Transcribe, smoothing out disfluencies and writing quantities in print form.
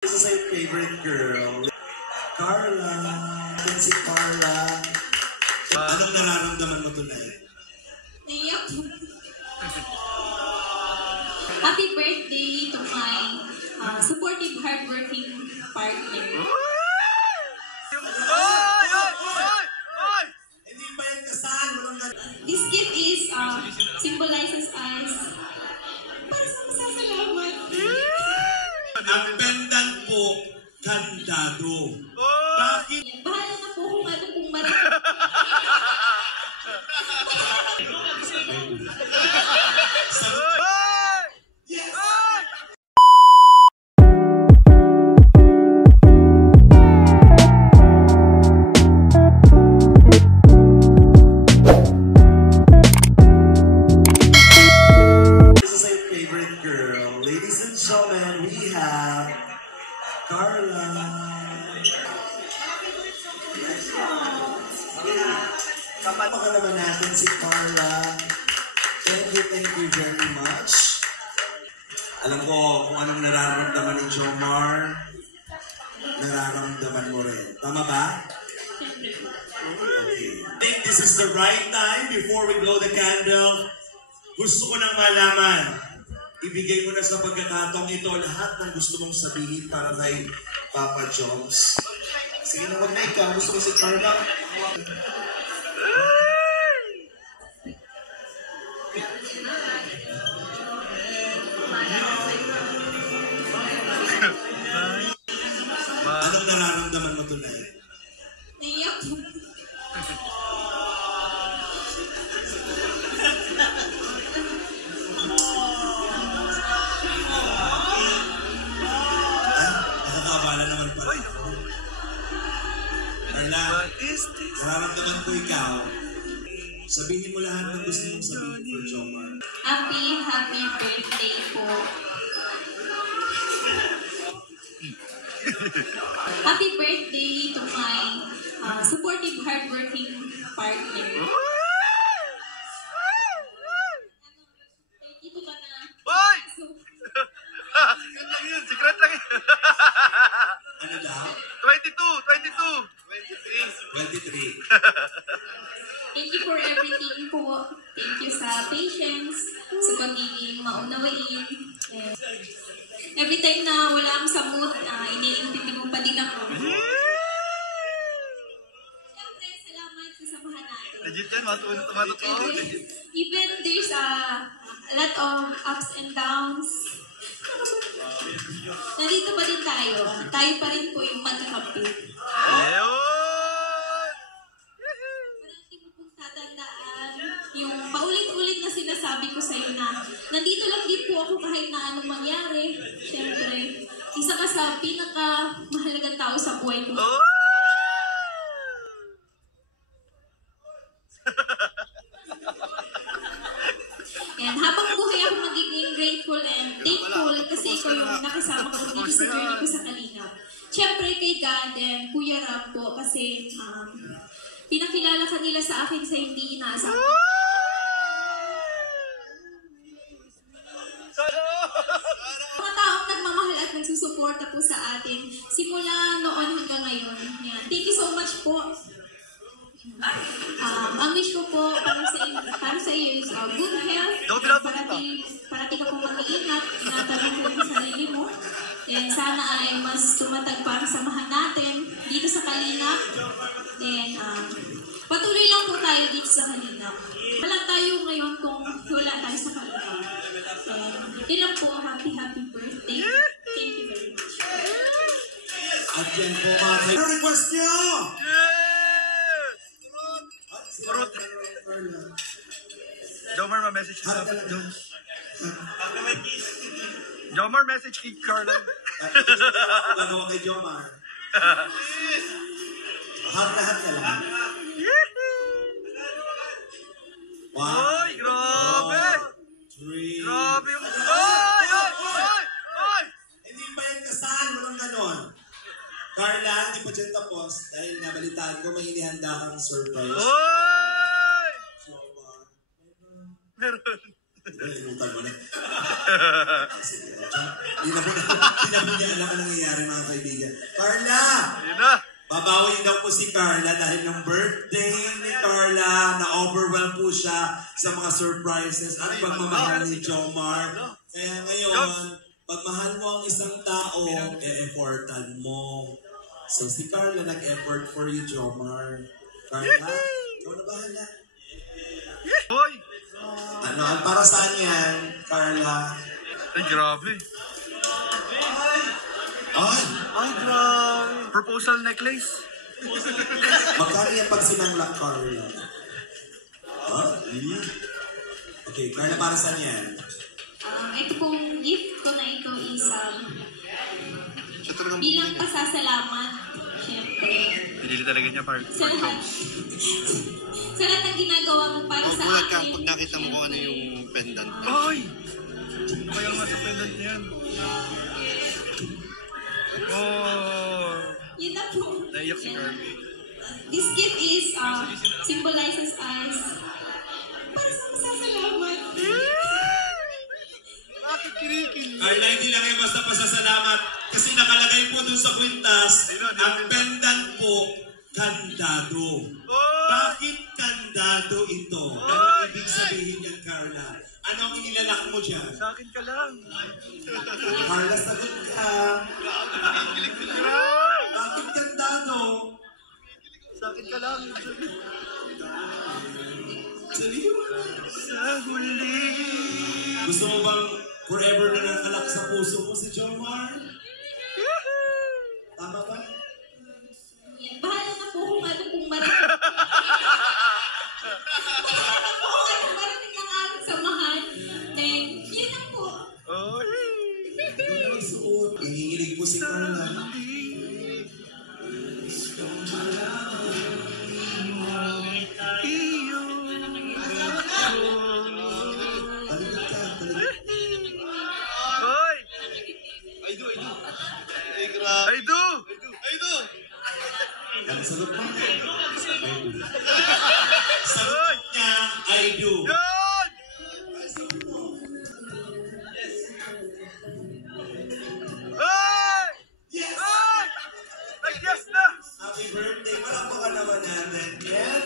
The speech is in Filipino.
This is my favorite girl, Carla. Yan si Carla. Anong nararamdaman mo tonight? Naiyak. Happy birthday to my supportive, hardworking partner. Hindi ba yan kasal? This gift is symbolizes us para sa masasalamat. Ang pendant po, kandado. Bakit? Bahala na po kung ano pong Yes! This is my favorite girl. Ladies and gentlemen, we have Carla. Kapag naman natin si Carla. Thank you very much. Alam ko kung anong nararamdaman ni Jomar, nararamdaman mo rin. Tama ba? Okay. I think this is the right time before we blow the candle. Gusto ko nang malaman. Ibigay mo na sa pagkakataong ito lahat ng gusto mong sabihin para kay Papa Joms. Sige na, wag na ikaw. Gusto ko si Carla. Anong nararamdaman mo tonight? naiyak. Nakakabala naman pala. Carla, nararamdaman ko ikaw. Sabihin mo lahat ng gusto mong sabihin for Jomar. Happy birthday po. Happy birthday to my supportive, hardworking partner. Dito ka na. Boy! Secret lang yun. Ano daw? 22. 23. Thank you for everything po. Thank you sa patience, sa pagiging maunawain. And every time na wala akong sa mood, iniintindi mo pa din ako. Siyempre, salamat sa samahan natin. Legit yan, matutulog. Even there's a lot of ups and downs, nandito pa din tayo. Tayo pa rin po yung magkakampi. Ayun! Parang mo pong tatandaan yung paulit-ulit na sinasabi ko sa'yo na nandito lang din po ako kahit na anong mangyari. Siyempre, isa ka sa pinaka-mahalagang tao sa buhay ko. Oh! And habang buhay ako magiging grateful and thankful kasi ikaw yung nakasama ko dito sa journey ko sa Kalingap. Siyempre kay God and Kuya Rab po kasi pinakilala ka nila sa akin sa hindi inaasahan. Mga taong nagmamahal at nagsusuporta po sa atin simula noon hanggang ngayon. Yan. Thank you so much po. Ang wish ko po para sa iyo is good health. Parati ka pong mag-iingat. Ingatan mo po yung sarili mo. And sana ay mas tumatag pa ang samahan natin dito sa Kalingap. And patuloy lang po tayo dito sa Kalingap. Wala tayo ngayon kung wala tayo sa Kalingap. And yun lang po. Happy birthday. Thank you very much. At yan po mga kayo. Ano request niyo? Kurot. Jomar, ma-message ko sa Joms. Jomar, message kay Carla. Ano kay Jomar? Lahat ka lang. Oy, grabe! 3. Grabe yung... Oy! Hindi ba yan kasal? Walang ganon. Carla, hindi pa dyan tapos. Dahil nabalitaan ko, may inihanda kang surprise. Oy! So, Meron. Inutan mo na. Sige. Hindi na po niya alam ang nangyayari mga kaibigan. Carla! Ayun na. Babawi daw po si Carla dahil ng birthday ni Carla, na-overwhelm po siya sa mga surprises at pagmamahal ni Jomar. Kaya ngayon, pag mahal mo ang isang tao, e-effortan mo. So si Carla nag-effort for you, Jomar. Carla, ikaw na bahala. Hoy! Ano, ang para saan yan, Carla? Ay, grabe. Ay, Ay, grabe. Proposal necklace. magkano yan pag sinangla, Carla? Huh? Okay, Carla, para saan yan? Ito pong gift ko na ito is bilang pasasalamat, syempre. Pinili talaga niya para Sa lahat. Sa lahat ng ginagawa mo para sa Magulat ka akin. pag nakita mo kung ano yung pendant. Ay! Ano kaya nga sa pendant niya yan? Oh! Yun na po. Naiyak si Yan. Carl. This gift is symbolizes as para sa pasasalamat. Bakit kinikilig? Carla, hindi lang yung basta pasasalamat kasi nakalagay po dun sa kwintas, ang pendant po, kandado. Oh! Bakit kandado ito? Ano ibig sabihin yan, Carla? Ano ang inilalak mo dyan? Sa akin ka lang. Carla, sagot ka. Bakit kandado? Sa akin ka lang. Sabihin mo na. Sa huli. Gusto mo bang forever na nakalak sa puso mo si Jomar? Tama ba? Yan. Bahala na po kung ano kung marating. Bahala na po kung ano marating ng aming samahan. Then, yun na po. Oh! Ikaw na magsuot. Nanginginig po si Carla. Talikod ka, talikod. Hoy! I do. Ay, grabe. I do! Ano sagot mo? Sagot niya, I do. Yan! Hoy! Yes! Hoy! Nag-yes na! Happy birthday! Palakpakan naman natin. Yan!